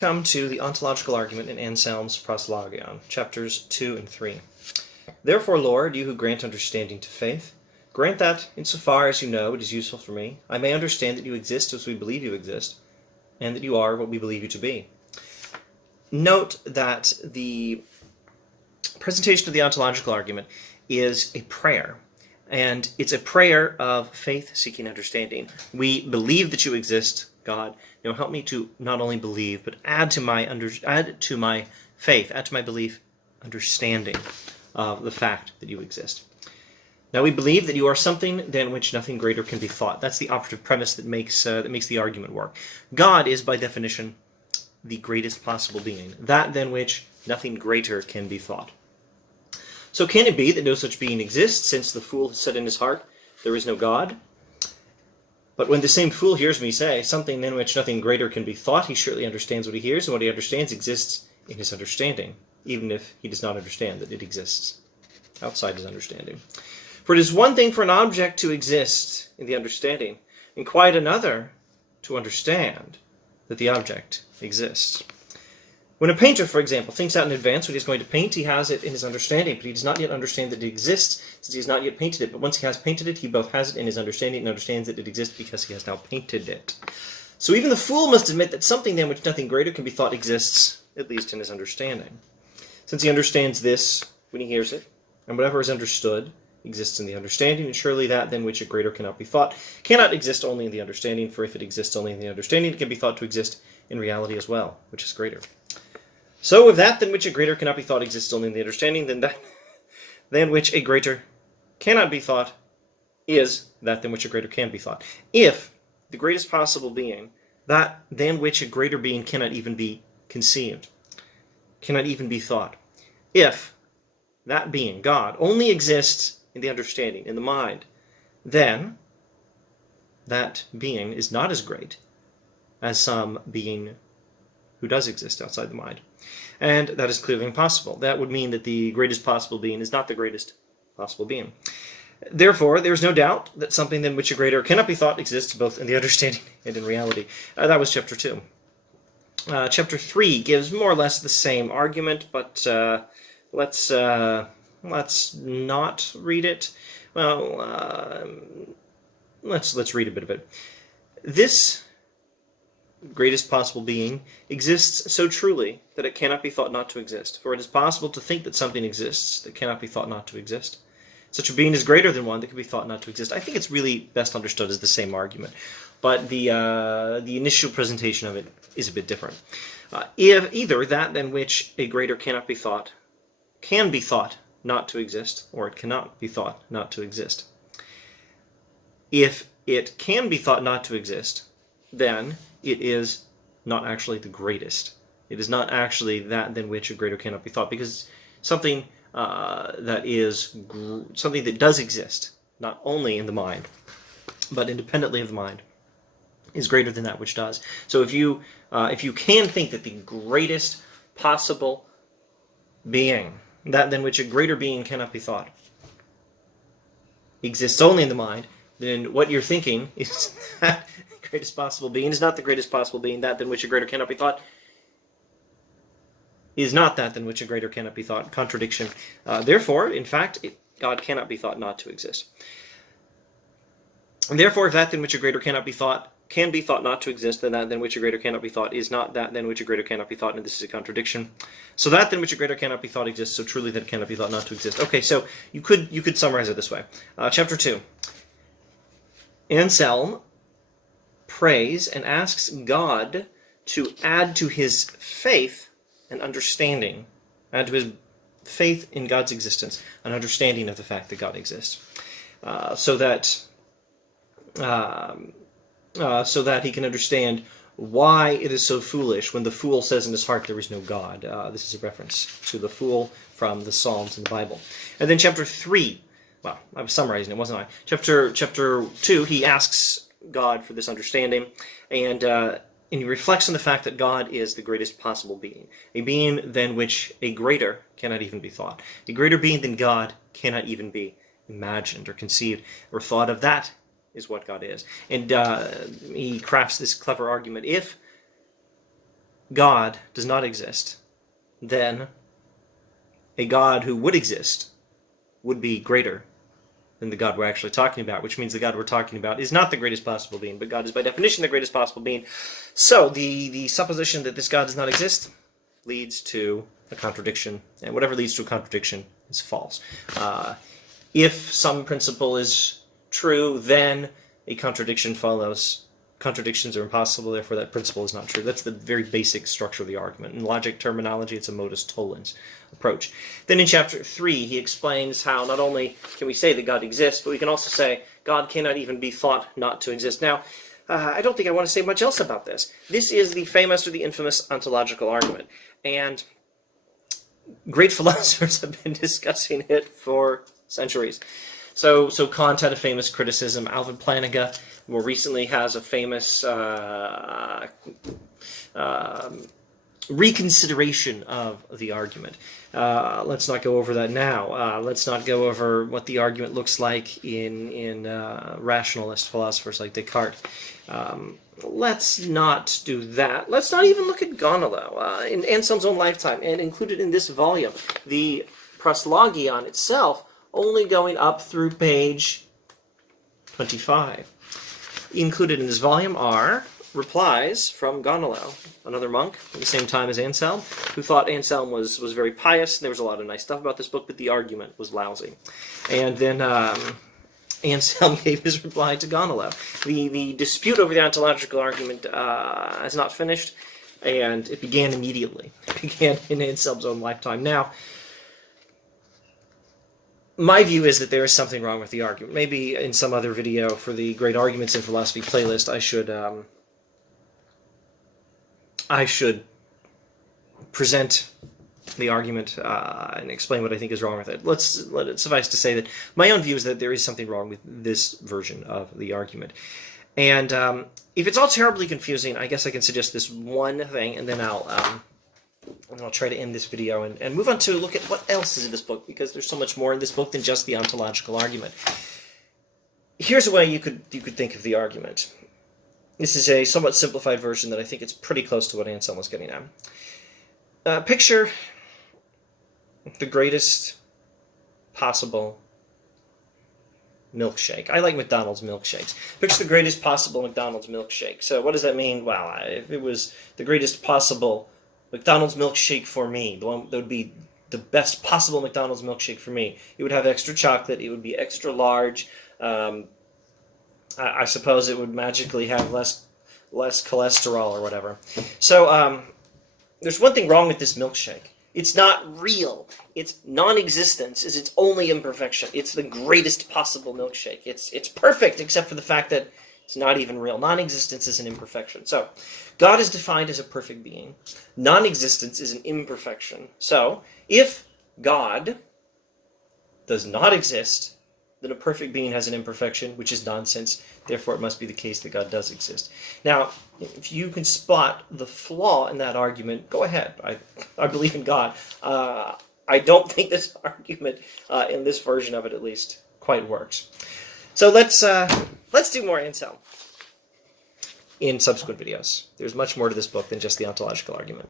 Come to the ontological argument in Anselm's Proslogion, chapters 2 and 3. Therefore, Lord, you who grant understanding to faith, grant that, insofar as you know it is useful for me, I may understand that you exist as we believe you exist, and that you are what we believe you to be. Note that the presentation of the ontological argument is a prayer, and it's a prayer of faith-seeking understanding. We believe that you exist, God. Now help me to not only believe, but add to my faith, add to my belief, understanding of the fact that you exist. Now we believe that you are something than which nothing greater can be thought. That's the operative premise that makes the argument work. God is, by definition, the greatest possible being, that than which nothing greater can be thought. So can it be that no such being exists, since the fool has said in his heart, there is no God? But when the same fool hears me say, something than which nothing greater can be thought, he surely understands what he hears, and what he understands exists in his understanding, even if he does not understand that it exists outside his understanding. For it is one thing for an object to exist in the understanding, and quite another to understand that the object exists. When a painter, for example, thinks out in advance what he's going to paint, he has it in his understanding, but he does not yet understand that it exists, since he has not yet painted it. But once he has painted it, he both has it in his understanding and understands that it exists because he has now painted it. So even the fool must admit that something than which nothing greater can be thought exists, at least in his understanding. Since he understands this when he hears it, and whatever is understood exists in the understanding, and surely that than which a greater cannot be thought cannot exist only in the understanding, for if it exists only in the understanding, it can be thought to exist in reality as well, which is greater. So if that than which a greater cannot be thought exists only in the understanding, then that than which a greater cannot be thought is that than which a greater can be thought. If the greatest possible being, that than which a greater being cannot even be conceived, cannot even be thought, if that being, God, only exists in the understanding, in the mind, then that being is not as great as some being who does exist outside the mind. And that is clearly impossible. That would mean that the greatest possible being is not the greatest possible being. Therefore, there is no doubt that something than which a greater cannot be thought exists both in the understanding and in reality. That was chapter 2. Chapter 3 gives more or less the same argument, but let's not read it. Well, let's read a bit of it. This greatest possible being exists so truly that it cannot be thought not to exist. For it is possible to think that something exists that cannot be thought not to exist. Such a being is greater than one that can be thought not to exist. I think it's really best understood as the same argument, but the initial presentation of it is a bit different. If either that than which a greater cannot be thought can be thought not to exist, or it cannot be thought not to exist. If it can be thought not to exist, then it is not actually the greatest. It is not actually that than which a greater cannot be thought, because something something that does exist, not only in the mind, but independently of the mind, is greater than that which does. So if you can think that the greatest possible being, that than which a greater being cannot be thought, exists only in the mind, then what you're thinking is that the greatest possible being is not the greatest possible being, that than which a greater cannot be thought is not that than which a greater cannot be thought. Contradiction. Therefore, in fact, God cannot be thought not to exist. And therefore, if that than which a greater cannot be thought can be thought not to exist, then that than which a greater cannot be thought is not that than which a greater cannot be thought, and this is a contradiction. So that than which a greater cannot be thought exists so truly that it cannot be thought not to exist. Okay, so you could summarize it this way. Chapter 2. Anselm prays and asks God to add to his faith an understanding, add to his faith in God's existence, an understanding of the fact that God exists, so that he can understand why it is so foolish when the fool says in his heart there is no God. This is a reference to the fool from the Psalms in the Bible. And then chapter 3, well, I was summarizing it, wasn't I? Chapter 2, he asks God for this understanding, and he reflects on the fact that God is the greatest possible being, a being than which a greater cannot even be thought. A greater being than God cannot even be imagined or conceived or thought of. That is what God is. And he crafts this clever argument. If God does not exist, then a God who would exist would be greater than the God we're actually talking about, which means the God we're talking about is not the greatest possible being, but God is by definition the greatest possible being. So the supposition that this God does not exist leads to a contradiction, and whatever leads to a contradiction is false. If some principle is true, then a contradiction follows. Contradictions are impossible, therefore that principle is not true. That's the very basic structure of the argument. In logic terminology, it's a modus tollens approach. Then in chapter 3, he explains how not only can we say that God exists, but we can also say God cannot even be thought not to exist. Now, I don't think I want to say much else about this. This is the famous or the infamous ontological argument, and great philosophers have been discussing it for centuries. So Kant had a famous criticism. Alvin Plantinga more recently has a famous reconsideration of the argument. Let's not go over that now. Let's not go over what the argument looks like in rationalist philosophers like Descartes. Let's not do that. Let's not even look at Goneril in Anselm's own lifetime, and included in this volume, the Proslogion itself, only going up through page 25. Included in this volume are replies from Goneril, another monk at the same time as Anselm, who thought Anselm was very pious. There was a lot of nice stuff about this book, but the argument was lousy. And then Anselm gave his reply to Goneril. The dispute over the ontological argument is not finished, and it began immediately. It began in Anselm's own lifetime. Now, my view is that there is something wrong with the argument. Maybe in some other video for the Great Arguments in Philosophy playlist, I should present the argument and explain what I think is wrong with it. Let it suffice to say that my own view is that there is something wrong with this version of the argument. And if it's all terribly confusing, I guess I can suggest this one thing, and then I'll try to end this video and move on to look at what else is in this book, because there's so much more in this book than just the ontological argument. Here's a way you could think of the argument. This is a somewhat simplified version that I think it's pretty close to what Anselm was getting at. Picture the greatest possible milkshake. I like McDonald's milkshakes. Picture the greatest possible McDonald's milkshake. So what does that mean? Well, if it was the greatest possible McDonald's milkshake for me, the one that would be the best possible McDonald's milkshake for me, it would have extra chocolate, it would be extra large, I suppose it would magically have less cholesterol or whatever. So there's one thing wrong with this milkshake. It's not real. Its non-existence is its only imperfection. It's the greatest possible milkshake. It's perfect except for the fact that it's not even real. Non-existence is an imperfection. So God is defined as a perfect being. Non-existence is an imperfection. So if God does not exist, then a perfect being has an imperfection, which is nonsense. Therefore, it must be the case that God does exist. Now, if you can spot the flaw in that argument, go ahead. I believe in God. I don't think this argument, in this version of it at least, quite works. So let's do more Anselm in subsequent videos. There's much more to this book than just the ontological argument.